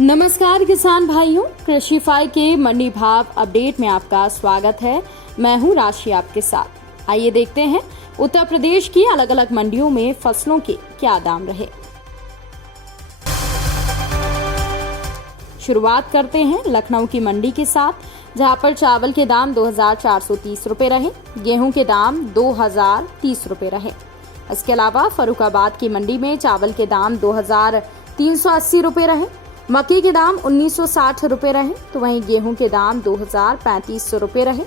नमस्कार किसान भाइयों, कृषिफाई के मंडी भाव अपडेट में आपका स्वागत है। मैं हूं राशि आपके साथ। आइए देखते हैं उत्तर प्रदेश की अलग अलग मंडियों में फसलों के क्या दाम रहे। शुरुआत करते हैं लखनऊ की मंडी के साथ, जहां पर चावल के दाम 2430 रुपए रहे, गेहूं के दाम 2030 रुपए रहे। इसके अलावा फर्रुखाबाद की मंडी में चावल के दाम 2380 रुपए रहे, मक्के के दाम 1960 रुपए रहे, तो वहीं गेहूं के दाम 2035 रुपए रहे।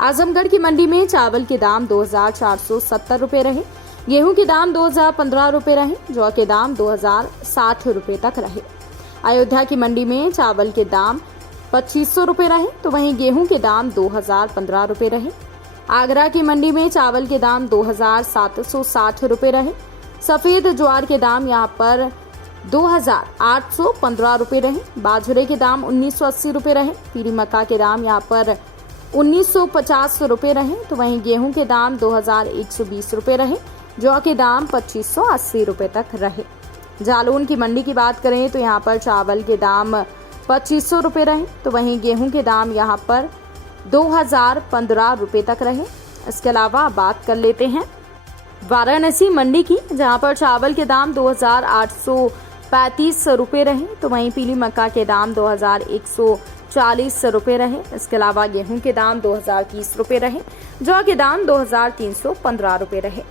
आजमगढ़ की मंडी में चावल के दाम 2470 रुपए रहे, गेहूं के दाम 2015 रुपए रहे, जौ के दाम 2060 रुपए तक रहे। अयोध्या की मंडी में चावल के दाम 2500 रुपए रहे, तो वहीं गेहूं के दाम 2015 रुपए रहे। आगरा की मंडी में चावल के दाम 2760 रुपए रहे। सफेद ज्वार के दाम यहां पर 2815 रुपए रहे। बाजरे के दाम 1980 रुपए रहे। पीली मक्का के दाम यहाँ पर 1950 रुपए रहे, तो वहीं गेहूं के दाम 2120 रुपए रहे, जौ के दाम 2580 रुपए तक रहे। जालौन की मंडी की बात करें तो यहाँ पर चावल के दाम 2500 रुपए रहे, तो वहीं गेहूं के दाम यहाँ पर 2015 रुपए तक रहे। इसके अलावा बात कर लेते हैं वाराणसी मंडी की, जहाँ पर चावल के दाम 2835 रुपए रहे, तो वहीं पीली मक्का के दाम 2140 रुपए रहे। इसके अलावा गेहूं के दाम 2030 रुपए रहे, जौ के दाम 2315 रुपए रहे।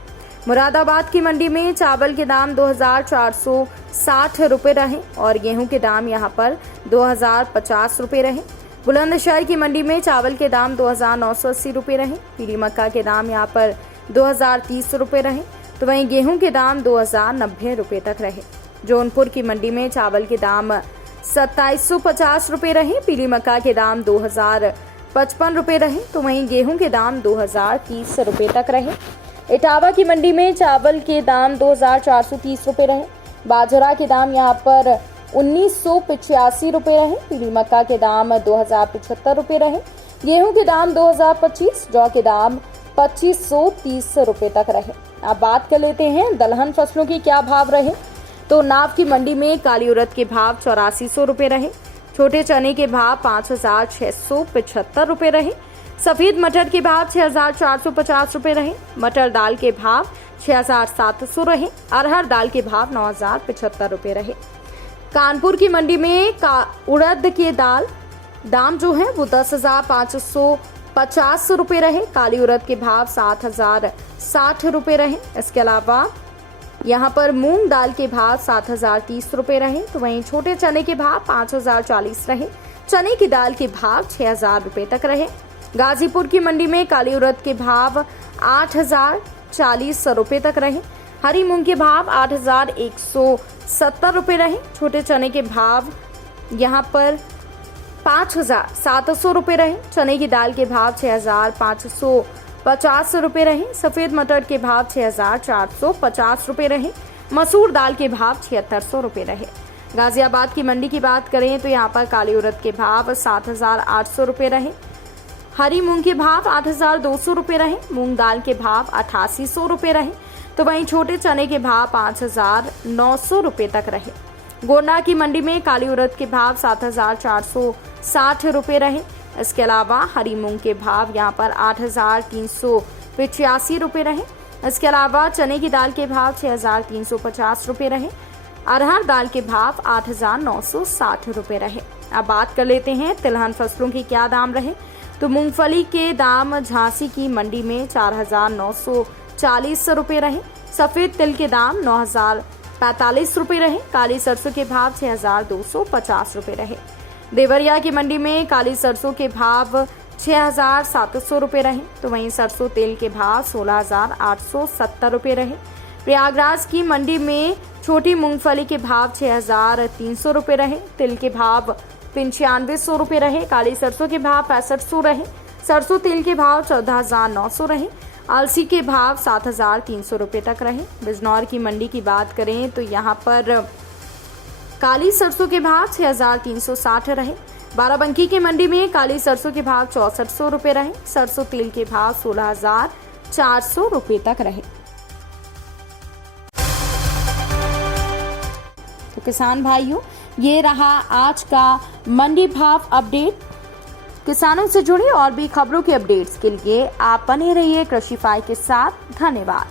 मुरादाबाद की मंडी में चावल के दाम 2460 रुपए रहे और गेहूं के दाम यहां पर 2050 रुपए रहे। बुलंदशहर की मंडी में चावल के दाम 2980 रुपए रहे, पीली मक्का के दाम यहां पर 2030 रुपए रहे, तो वहीं गेहूं के दाम 2090 रुपए तक रहे। जौनपुर की मंडी में चावल के दाम 2750 रुपए रहे, पीली मक्का के दाम 2055 रुपए रहे, तो वहीं गेहूं के दाम 2030 रुपए तक रहे। इटावा की मंडी में चावल के दाम 2430 रुपए रहे, बाजरा के दाम यहां पर 1985 रुपए रहे, पीली मक्का के दाम 2075 रुपए रहे, गेहूं के दाम 2025, जौ के दाम 2530 रुपए तक रहे। अब बात कर लेते हैं दलहन फसलों की क्या भाव रहे। तो नाव की मंडी में काली उड़द के भाव 8400 रुपए रहे, छोटे चने के भाव 5675 रुपए रहे, सफेद मटर के भाव 6450 रुपए रहे, मटर दाल के भाव 6700 रहे, अरहर दाल के भाव 9075 रुपए रहे। कानपुर की मंडी में उड़द के दाम जो है वो 10,550 रुपए रहे, काली उड़द के भाव 7060 रुपए रहे। इसके अलावा यहाँ पर मूंग दाल के भाव 7030 रुपए रहे, तो वहीं छोटे चने के भाव 5040 रहे, चने की दाल के भाव 6000 रुपए तक रहे। गाजीपुर की मंडी में काली उड़द के भाव 8040 रुपए तक रहे, हरी मूंग के भाव 8170 रुपए रहे, छोटे चने के भाव यहाँ पर 5700 रुपए रहे, चने की दाल के भाव 6550 रुपए रहे, सफेद मटर के भाव 6450 रुपए रहे, मसूर दाल के भाव 7600 रुपए रहे। गाजियाबाद की मंडी की बात करें तो यहाँ पर काली उड़द के भाव 7800 रुपए रहे, हरी मूंग के भाव 8200 रुपए रहे, मूंग दाल के भाव 8800 रुपए रहे, तो वहीं छोटे चने के भाव 5900 रुपए तक रहे। गोंडा की मंडी में काली उड़द के भाव 7460 रुपए रहे। इसके अलावा हरी मूंग के भाव यहाँ पर 8385 रुपए रहे। इसके अलावा चने की दाल के भाव 6350 रुपए रहे, अरहर दाल के भाव 8960 रुपए रहे। अब बात कर लेते हैं तिलहन फसलों के क्या दाम रहे। तो मूंगफली के दाम झांसी की मंडी में 4940 रुपए रहे, सफेद तिल के दाम 9045 रुपए रहे, काली सरसों के भाव 6250 रुपए रहे। देवरिया की मंडी में काली सरसों के भाव 6700 रुपए रहे, तो वहीं सरसों तेल के भाव 16870 रुपए रहे। प्रयागराज की मंडी में छोटी मूंगफली के भाव 6300 रुपए रहे, तिल के भाव 9500 रुपए रहे, काली सरसों के भाव 6500 रहे, सरसों तेल के भाव 14900 रहे, अलसी के भाव 7300 रुपए तक रहे। बिजनौर की मंडी की बात करें तो यहाँ पर काली सरसों के भाव 6360 रहे। बाराबंकी की मंडी में काली सरसों के भाव 6400 रुपए रहे, सरसों तेल के भाव 16400 रुपए तक रहे। तो किसान भाइयों, ये रहा आज का मंडी भाव अपडेट। किसानों से जुड़ी और भी खबरों के अपडेट्स के लिए आप बने रहिए कृषि फाई के साथ। धन्यवाद।